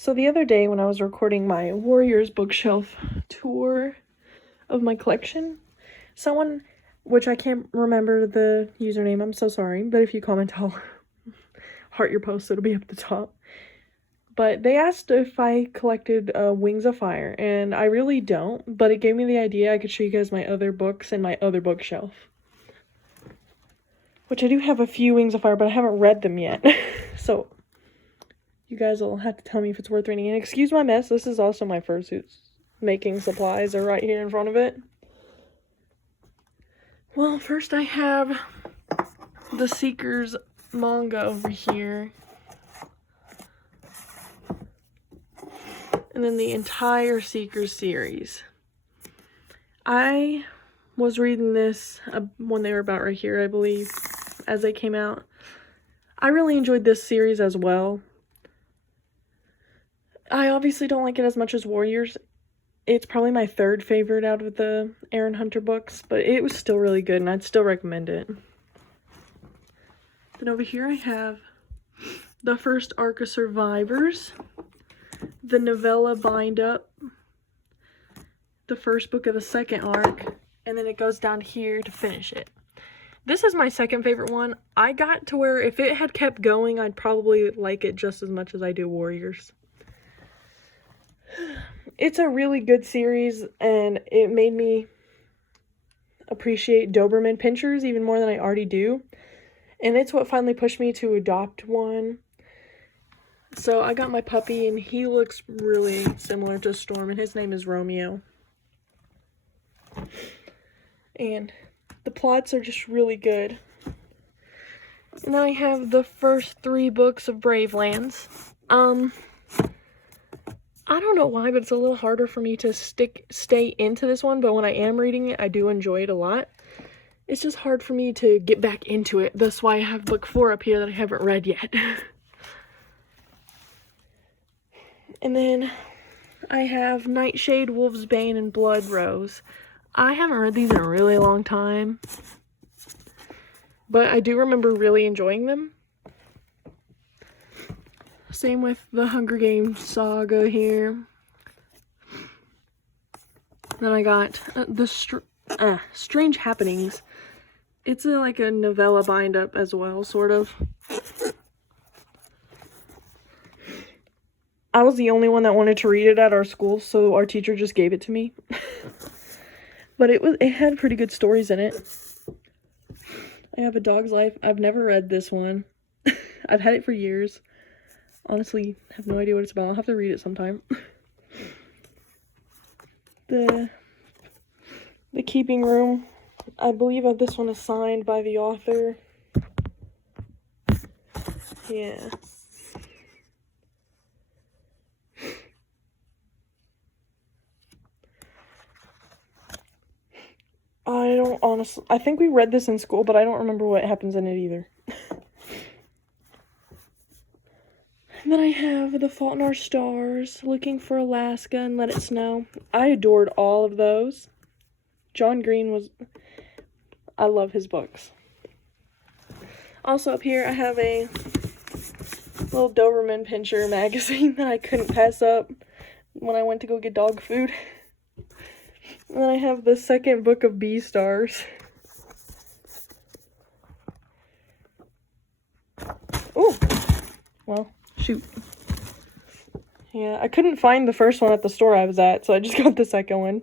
So the other day when I was recording my Warriors bookshelf tour of my collection, someone, which I can't remember the username, I'm so sorry, but if you comment, I'll heart your post, it'll be up the top. But they asked if I collected Wings of Fire, and I really don't, but it gave me the idea I could show you guys my other books in my other bookshelf. Which I do have a few Wings of Fire, but I haven't read them yet. So you guys will have to tell me if it's worth reading. And excuse my mess, this is also my fursuits. Making supplies are right here in front of it. Well, first I have the Seekers manga over here. And then the entire Seekers series. I was reading this when they were about right here, I believe, as they came out. I really enjoyed this series as well. I obviously don't like it as much as Warriors. It's probably my third favorite out of the Erin Hunter books, but it was still really good, and I'd still recommend it. Then over here I have the first arc of Survivors, the novella bind-up, the first book of the second arc, and then it goes down here to finish it. This is my second favorite one. I got to where if it had kept going, I'd probably like it just as much as I do Warriors. It's a really good series, and it made me appreciate Doberman Pinschers even more than I already do. And it's what finally pushed me to adopt one. So I got my puppy, and he looks really similar to Storm, and his name is Romeo. And the plots are just really good. And then I have the first 3 books of Bravelands. I don't know why, but it's a little harder for me to stay into this one, but when I am reading it, I do enjoy it a lot. It's just hard for me to get back into it. That's why I have book 4 up here that I haven't read yet. And then I have Nightshade, Wolfsbane, and Blood Rose. I haven't read these in a really long time, but I do remember really enjoying them. Same with the Hunger Games saga here. Then I got the Strange Happenings. It's like a novella bind-up as well, sort of. I was the only one that wanted to read it at our school, so our teacher just gave it to me. But it had pretty good stories in it. I have A Dog's Life. I've never read this one. I've had it for years. Honestly, have no idea what it's about. I'll have to read it sometime. The Keeping Room. I believe that this one is signed by the author. Yeah. I don't honestly... I think we read this in school, but I don't remember what happens in it either. And then I have The Fault in Our Stars, Looking for Alaska, and Let It Snow. I adored all of those. John Green was... I love his books. Also up here I have a little Doberman Pinscher magazine that I couldn't pass up when I went to go get dog food. And then I have the second book of Beastars. Ooh! Well... Shoot. Yeah, I couldn't find the first one at the store I was at, so I just got the second one.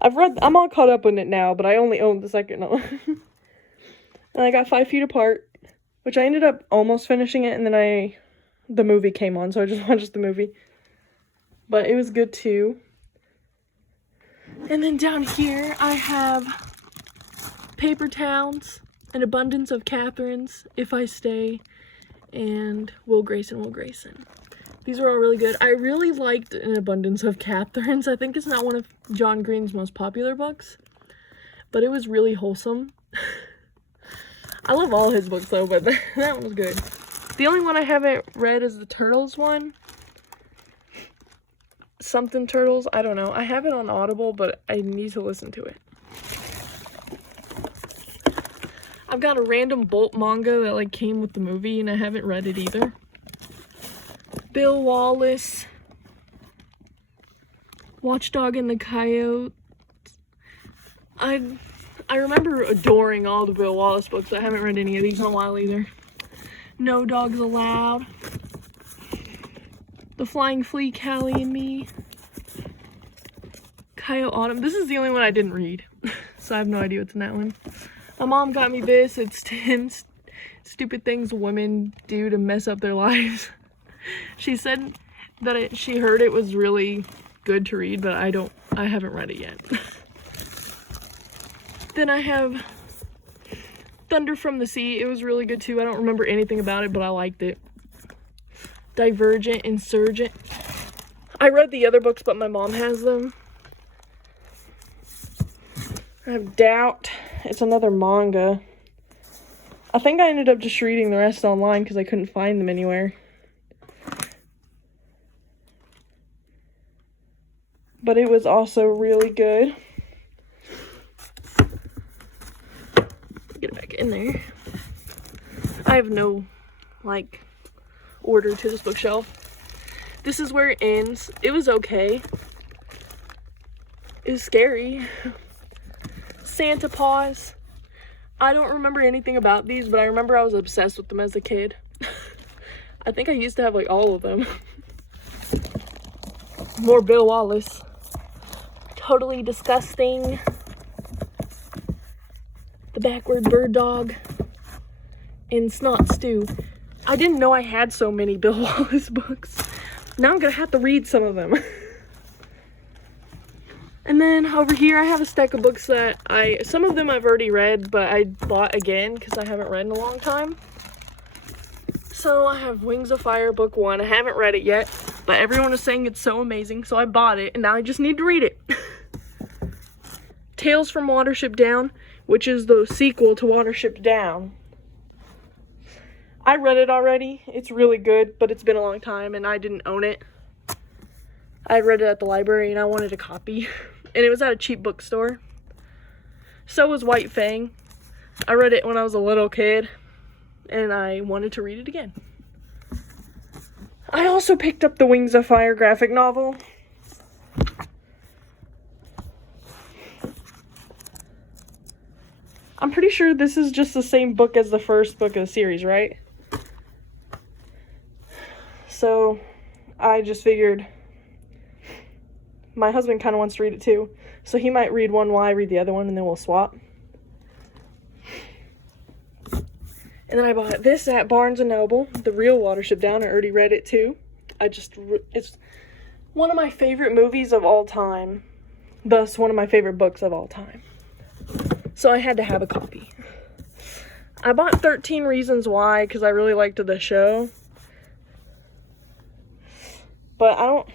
I'm all caught up in it now, but I only own the second one. And I got 5 Feet Apart, which I ended up almost finishing it, and then the movie came on, so I just watched the movie. But it was good too. And then down here, I have Paper Towns, An Abundance of Catherines, If I Stay, and Will Grayson. These were all really good. I really liked An Abundance of Catherines. I think it's not one of John Green's most popular books, but it was really wholesome. I love all his books though, but that one was good. The only one I haven't read is the Turtles one. Something Turtles, I don't know. I have it on Audible, but I need to listen to it. I've got a random Bolt manga that came with the movie, and I haven't read it either. Bill Wallace, Watchdog and the Coyote. I remember adoring all the Bill Wallace books. I haven't read any of these in a while either. No Dogs Allowed. The Flying Flea, Callie and Me. Coyote Autumn. This is the only one I didn't read, so I have no idea what's in that one. My mom got me this. It's 10 stupid things women do to mess up their lives. She said that she heard it was really good to read, but I haven't read it yet. Then I have Thunder from the Sea. It was really good too. I don't remember anything about it, but I liked it. Divergent, Insurgent. I read the other books, but my mom has them. I have Doubt. It's another manga. I think I ended up just reading the rest online because I couldn't find them anywhere. But it was also really good. Get it back in there. I have no, order to this bookshelf. This is where it ends. It was okay. It was scary. Santa Paws. I don't remember anything about these, but I remember I was obsessed with them as a kid. I think I used to have, all of them. More Bill Wallace. Totally Disgusting. The Backward Bird Dog. And Snot Stew. I didn't know I had so many Bill Wallace books. Now I'm gonna have to read some of them. And then over here I have a stack of books that some of them I've already read, but I bought again because I haven't read in a long time. So I have Wings of Fire book 1. I haven't read it yet, but everyone is saying it's so amazing, so I bought it, and now I just need to read it. Tales from Watership Down, which is the sequel to Watership Down. I read it already. It's really good, but it's been a long time, and I didn't own it. I read it at the library, and I wanted a copy, and it was at a cheap bookstore. So was White Fang. I read it when I was a little kid, and I wanted to read it again. I also picked up the Wings of Fire graphic novel. I'm pretty sure this is just the same book as the first book of the series, right? So, I just figured my husband kind of wants to read it too. So he might read one while I read the other one, and then we'll swap. And then I bought this at Barnes & Noble, the real Watership Down. I already read it too. It's one of my favorite movies of all time. Thus, one of my favorite books of all time. So I had to have a copy. I bought 13 Reasons Why because I really liked the show. But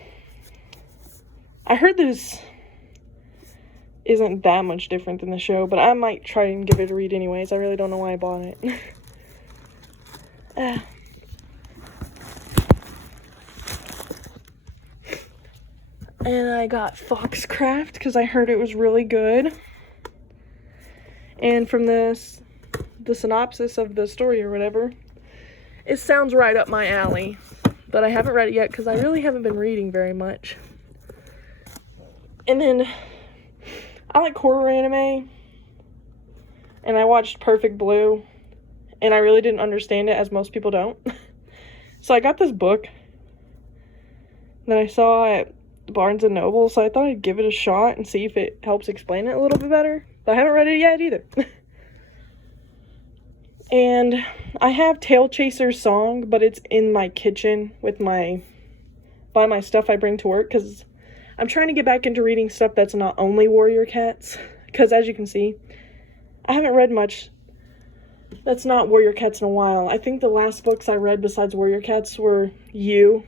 I heard this isn't that much different than the show, but I might try and give it a read anyways. I really don't know why I bought it. And I got Foxcraft because I heard it was really good. And from the synopsis of the story or whatever, it sounds right up my alley. But I haven't read it yet because I really haven't been reading very much. And then I like horror anime. And I watched Perfect Blue. And I really didn't understand it, as most people don't. So I got this book that I saw at Barnes & Noble. So I thought I'd give it a shot and see if it helps explain it a little bit better. But I haven't read it yet either. And I have Tail Chaser's Song, but it's in my kitchen with by my stuff I bring to work, because I'm trying to get back into reading stuff that's not only Warrior Cats, because as you can see, I haven't read much that's not Warrior Cats in a while. I think the last books I read besides Warrior Cats were You,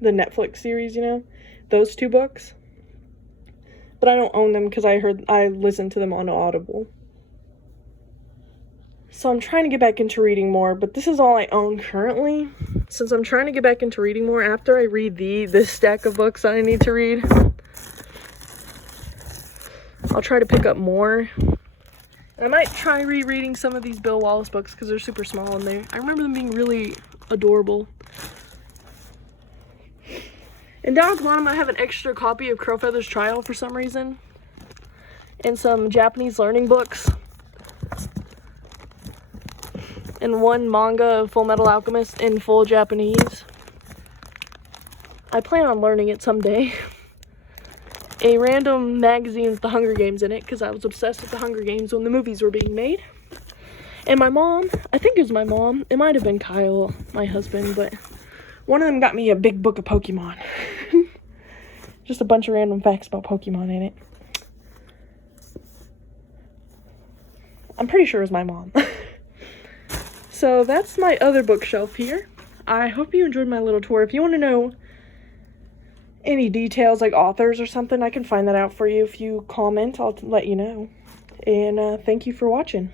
the Netflix series, those 2 books. But I don't own them because I listened to them on Audible. So I'm trying to get back into reading more, but this is all I own currently. Since I'm trying to get back into reading more after I read this stack of books that I need to read, I'll try to pick up more. And I might try rereading some of these Bill Wallace books because they're super small and I remember them being really adorable. And down at the bottom, I have an extra copy of Crowfeather's Trial for some reason. And some Japanese learning books. And one manga of Full Metal Alchemist in full Japanese. I plan on learning it someday. A random magazine with the Hunger Games in it, because I was obsessed with the Hunger Games when the movies were being made. And my mom, I think it was my mom, it might have been Kyle, my husband, but one of them got me a big book of Pokemon. Just a bunch of random facts about Pokemon in it. I'm pretty sure it was my mom. So that's my other bookshelf here. I hope you enjoyed my little tour. If you want to know any details, like authors or something, I can find that out for you. If you comment, I'll let you know. And thank you for watching.